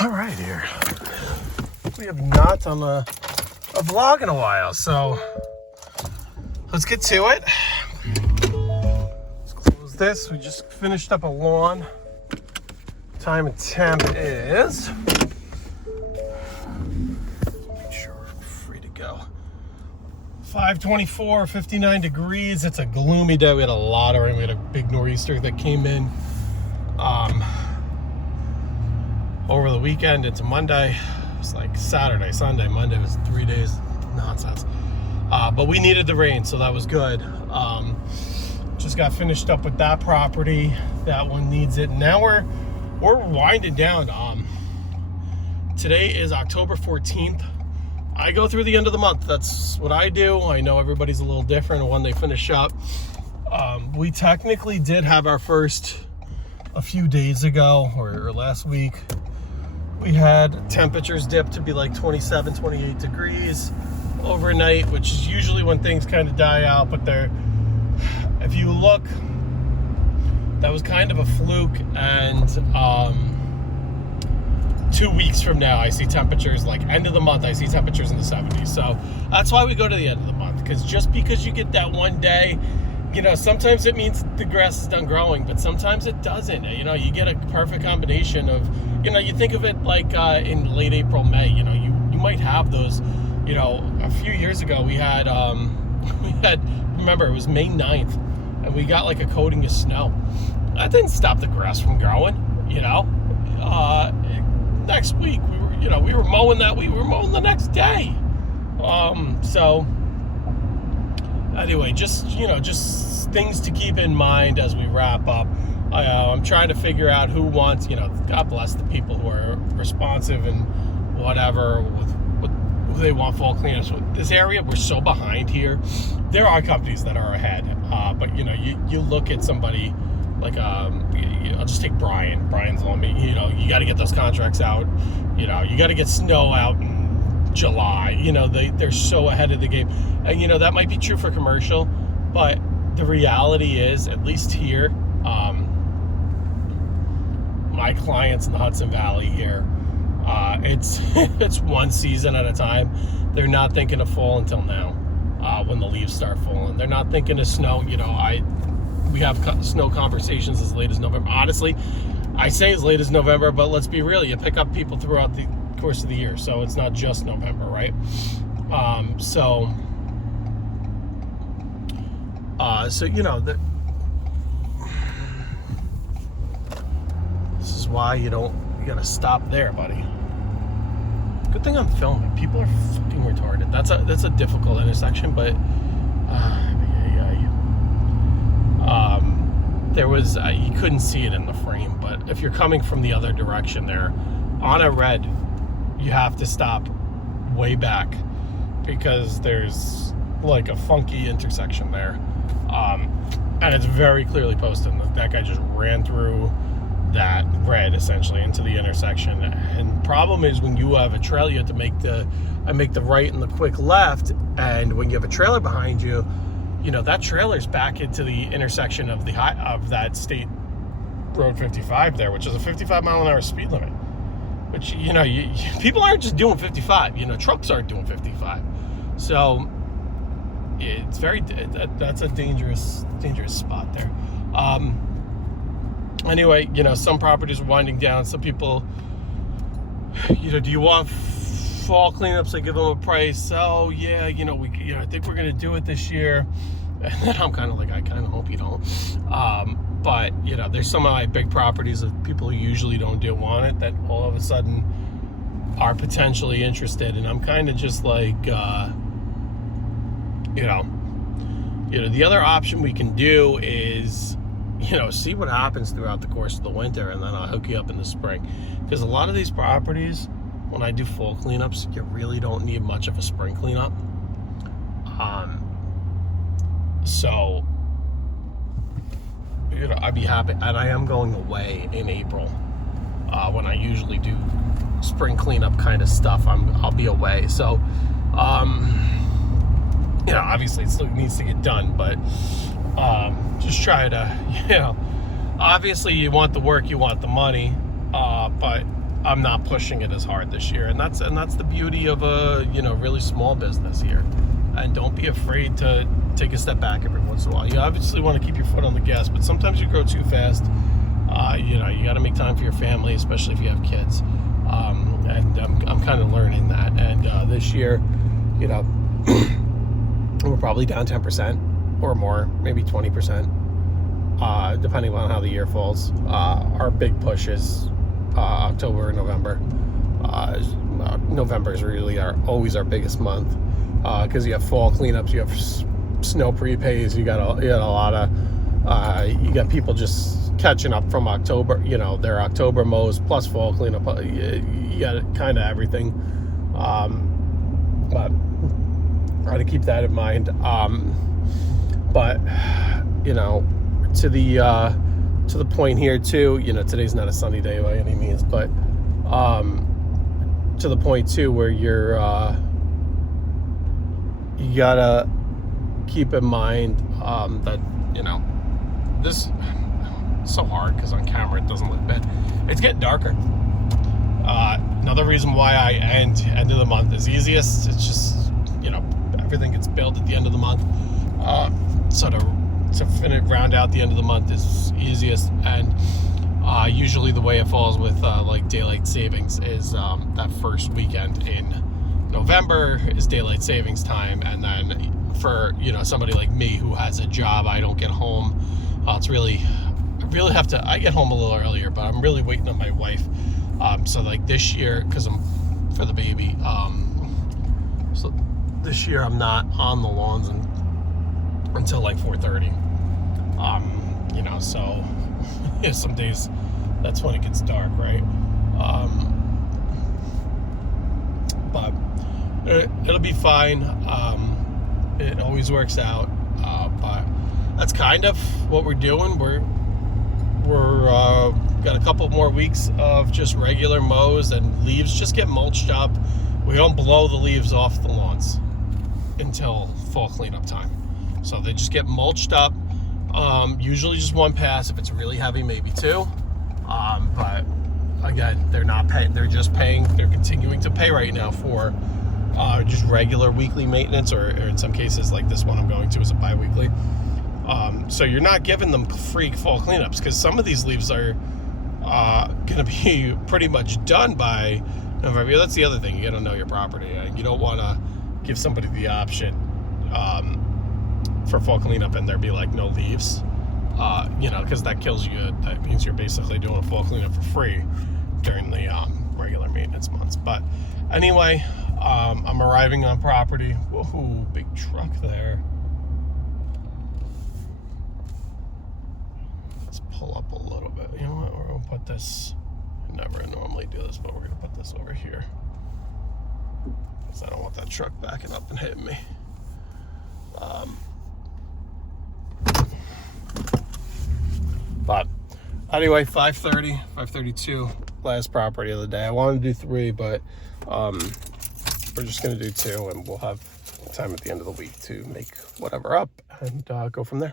All right, here. We have not done a vlog in a while, so let's get to it. Let's close this. We just finished up a lawn. Time and temp is, make sure we're free to go, 5:24, 59 degrees. It's a gloomy day. We had a lot of rain. We had a big nor'easter that came in over the weekend into Monday. It's like Saturday, Sunday, Monday was 3 days nonsense. But we needed the rain, so that was good. Just got finished up with that property. That one needs it. Now we're winding down. Today is October 14th. I go through the end of the month. That's what I do. I know everybody's a little different when they finish up. We technically did have our first a few days ago or last week. We had temperatures dip to be like 27, 28 degrees overnight, which is usually when things kind of die out. But if you look, that was kind of a fluke. And 2 weeks from now, I see temperatures like end of the month, I see temperatures in the 70s. So that's why we go to the end of the month, because just because you get that one day, sometimes it means the grass is done growing, but sometimes it doesn't. You get a perfect combination of, you think of it like in late April, May, you might have those, a few years ago we had, remember it was May 9th and we got like a coating of snow. That didn't stop the grass from growing, next week we were mowing the next day. So anyway, just things to keep in mind as we wrap up. I'm trying to figure out who wants, God bless the people who are responsive and whatever with who they want fall cleanups. With this area, we're so behind here. There are companies that are ahead, but you look at somebody like I'll just take Brian. Brian's on me. You got to get those contracts out. You got to get snow out in July. They're so ahead of the game. And that might be true for commercial, but the reality is, at least here, my clients in the Hudson Valley here, it's one season at a time. They're not thinking of fall until now, when the leaves start falling. They're not thinking of snow. We have snow conversations as late as November. Honestly, I say as late as November, but let's be real. You pick up people throughout the course of the year, so it's not just November, right? This is why you gotta stop there, buddy. Good thing I'm filming. People are fucking retarded. That's a difficult intersection, but there was you couldn't see it in the frame, but if you're coming from the other direction there on a red, you have to stop way back because there's like a funky intersection there, and it's very clearly posted that guy just ran through that red essentially into the intersection. And problem is, when you have a trailer, you have to make the right and the quick left, and when you have a trailer behind you, that trailer's back into the intersection of that state road 55 there, which is a 55 mile an hour speed limit, which people aren't just doing 55. Trucks aren't doing 55. So it's that's a dangerous spot there. Anyway, some properties are winding down. Some people, do you want fall cleanups? I give them a price. Oh yeah, I think we're gonna do it this year. And then I'm kind of like, I kind of hope you don't. But there's some of my big properties of people who usually don't want it that all of a sudden are potentially interested, and I'm kind of just like, the other option we can do is, see what happens throughout the course of the winter, and then I'll hook you up in the spring. Because a lot of these properties, when I do fall cleanups, you really don't need much of a spring cleanup. So, I'd be happy, and I am going away in April, when I usually do spring cleanup kind of stuff. I'll be away. So, obviously it still needs to get done, but just try to, obviously you want the work, you want the money, but I'm not pushing it as hard this year, and that's the beauty of a really small business here. And don't be afraid to take a step back every once in a while. You obviously want to keep your foot on the gas, but sometimes you grow too fast. You got to make time for your family, especially if you have kids. And I'm kind of learning that. And this year, we're probably down 10% or more, maybe 20%, depending on how the year falls. Our big push is October and November. November is really always our biggest month, because you have fall cleanups, you have snow prepays, you got a lot of you got people just catching up from October, their October mows plus fall cleanup. You got kind of everything, but try to keep that in mind. But to the point here too, today's not a sunny day by any means, but to the point too where you gotta keep in mind that this is so hard because on camera it doesn't look bad. It's getting darker. Another reason why I end of the month is easiest. It's just everything gets billed at the end of the month, so to round out the end of the month is easiest. And usually the way it falls with like daylight savings is that first weekend in November is daylight savings time, and then for somebody like me who has a job, I don't get home. I get home a little earlier, but I'm really waiting on my wife. So like this year, because I'm for the baby, so this year I'm not on the lawns until like 4:30. So some days that's when it gets dark, right? But it'll be fine. It always works out. But that's kind of what we're doing. We're got a couple more weeks of just regular mows, and leaves just get mulched up. We don't blow the leaves off the lawns until fall cleanup time. So they just get mulched up. Usually just one pass. If it's really heavy, maybe two. But again, they're not paying. They're just paying. They're continuing to pay right now for just regular weekly maintenance, or in some cases like this one I'm going to is a bi-weekly. So you're not giving them free fall cleanups, because some of these leaves are going to be pretty much done by November. That's the other thing. You got to know your property. You don't want to give somebody the option for fall cleanup and there be like no leaves, because that kills you. That means you're basically doing a fall cleanup for free during the regular maintenance months. But anyway, I'm arriving on property. Whoa, big truck there. Let's pull up a little bit. You know what? We're gonna put this. I never normally do this, but we're gonna put this over here because I don't want that truck backing up and hitting me. But anyway, 5:32, last property of the day. I wanted to do 3, but we're just going to do 2, and we'll have time at the end of the week to make whatever up and go from there.